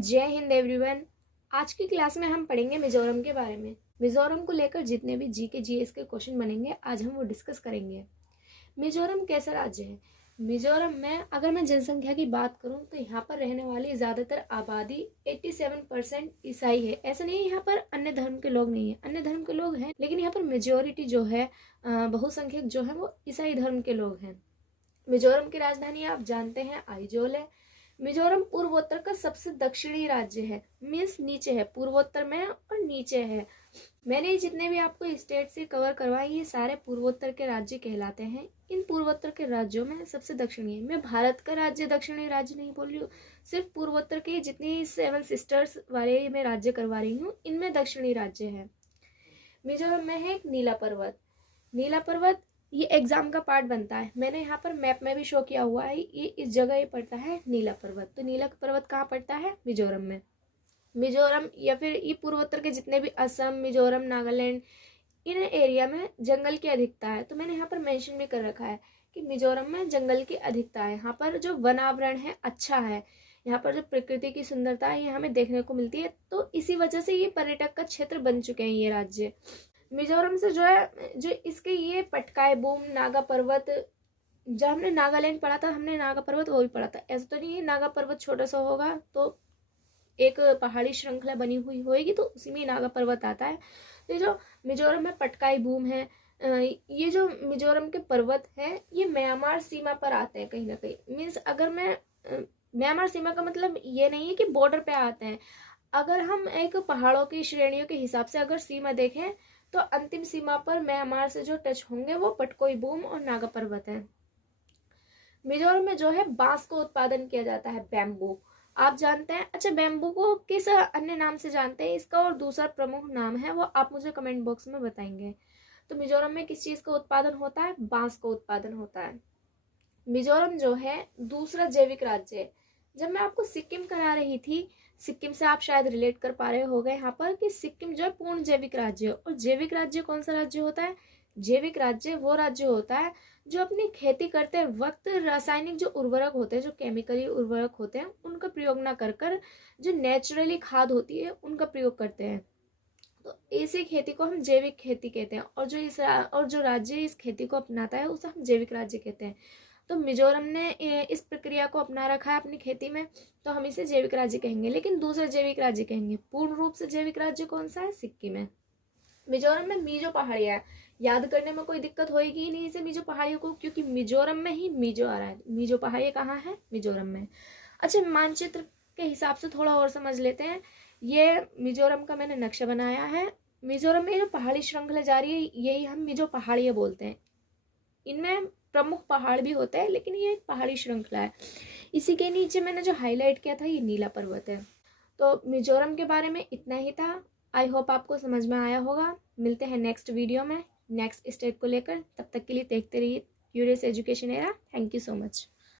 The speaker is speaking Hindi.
जय हिंद एवरीवन। आज की क्लास में हम पढ़ेंगे मिजोरम के बारे में। मिजोरम को लेकर जितने भी जीके जीएस के क्वेश्चन बनेंगे आज हम वो डिस्कस करेंगे। मिजोरम कैसा राज्य है? मिजोरम में अगर मैं जनसंख्या की बात करूं तो यहाँ पर रहने वाली ज़्यादातर आबादी 87% ईसाई है। ऐसा नहीं है यहाँ पर अन्य धर्म के लोग नहीं है, अन्य धर्म के लोग हैं, लेकिन यहाँ पर मेजोरिटी जो है बहुसंख्यक जो है वो ईसाई धर्म के लोग हैं। मिजोरम की राजधानी आप जानते हैं आइजोल है। मिजोरम पूर्वोत्तर का सबसे दक्षिणी राज्य है, मीन्स नीचे है, पूर्वोत्तर में और नीचे है। मैंने जितने भी आपको स्टेट से कवर करवाए ये सारे पूर्वोत्तर के राज्य कहलाते हैं। इन पूर्वोत्तर के राज्यों में सबसे दक्षिणी है। मैं भारत का राज्य दक्षिणी राज्य नहीं बोल रही हूँ, सिर्फ पूर्वोत्तर के जितनी 7 सिस्टर्स वाले मैं राज्य करवा रही हूँ, इनमें दक्षिणी राज्य है। मिजोरम में है एक नीला पर्वत। नीला पर्वत ये एग्जाम का पार्ट बनता है, मैंने यहाँ पर मैप में भी शो किया हुआ है। ये इस जगह ये पड़ता है नीला पर्वत। तो नीला पर्वत कहाँ पड़ता है? मिजोरम में। मिजोरम या फिर ये पूर्वोत्तर के जितने भी असम, मिजोरम, नागालैंड, इन एरिया में जंगल की अधिकता है। तो मैंने यहाँ पर मेंशन भी कर रखा है कि मिजोरम में जंगल की अधिकता है। यहाँ पर जो वनावरण है अच्छा है, यहाँ पर जो प्रकृति की सुंदरता है ये हमें देखने को मिलती है। तो इसी वजह से ये पर्यटक का क्षेत्र बन चुके हैं ये राज्य। मिजोरम से जो है जो इसके ये पटकाई बूम, नागा पर्वत, जब हमने नागालैंड पढ़ा था हमने नागा पर्वत वो भी पढ़ा था। ऐसा तो नहीं है नागा पर्वत छोटा सा होगा तो एक पहाड़ी श्रृंखला बनी हुई होगी तो उसी में नागा पर्वत आता है। तो जो मिजोरम में पटकाई बूम है, ये जो मिजोरम के पर्वत है ये म्यांमार सीमा पर आते हैं कहीं ना कहीं। मीन्स अगर मैं म्यांमार सीमा का मतलब ये नहीं है कि बॉर्डर पे आते हैं। अगर हम एक पहाड़ों की श्रेणियों के हिसाब से अगर सीमा देखें तो अंतिम सीमा पर म्यांमार से जो टच होंगे वो पटकोई बूम और नागा पर्वत है। मिजोरम में जो है बांस को उत्पादन किया जाता है, बैम्बू। आप जानते हैं? अच्छा, बैम्बू को किस अन्य नाम से जानते हैं? इसका और दूसरा प्रमुख नाम है वो आप मुझे कमेंट बॉक्स में बताएंगे। तो मिजोरम में किस चीज का उत्पादन होता है? बांस का उत्पादन होता है। मिजोरम जो है दूसरा जैविक राज्य है। जब मैं आपको सिक्किम करा रही थी, सिक्किम से आप शायद रिलेट कर पा रहे हो गए यहाँ पर कि सिक्किम जो है पूर्ण जैविक राज्य है। और जैविक राज्य कौन सा राज्य होता है? जैविक राज्य वो राज्य होता है जो अपनी खेती करते वक्त रासायनिक जो उर्वरक होते हैं, जो केमिकली उर्वरक होते हैं, उनका प्रयोग ना कर जो नेचुरली खाद होती है उनका प्रयोग करते हैं। तो ऐसी खेती को हम जैविक खेती कहते हैं। और जो राज्य इस खेती को अपनाता है उसे हम जैविक राज्य कहते हैं। तो मिजोरम ने इस प्रक्रिया को अपना रखा है अपनी खेती में, तो हम इसे जैविक राज्य कहेंगे। लेकिन दूसरा जैविक राज्य कहेंगे। पूर्ण रूप से जैविक राज्य कौन सा है? सिक्किम है। मिजोरम में मीजो पहाड़ियां है। याद करने में कोई दिक्कत होगी ही नहीं इसे मीजो पहाड़ियों को, क्योंकि मिजोरम में ही मीजो आ रहा है। मीजो पहाड़ियां कहाँ है? मिजोरम में। अच्छा, मानचित्र के हिसाब से थोड़ा और समझ लेते हैं। ये मिजोरम का मैंने नक्शा बनाया है। मिजोरम में जो पहाड़ी श्रृंखला जा रही है यही हम मिजो पहाड़ियां बोलते हैं। इनमें प्रमुख पहाड़ भी होते हैं लेकिन ये एक पहाड़ी श्रृंखला है। इसी के नीचे मैंने जो हाईलाइट किया था ये नीला पर्वत है। तो मिजोरम के बारे में इतना ही था। आई होप आपको समझ में आया होगा। मिलते हैं नेक्स्ट वीडियो में नेक्स्ट स्टेप को लेकर। तब तक के लिए देखते रहिए curious education era. Thank you so much.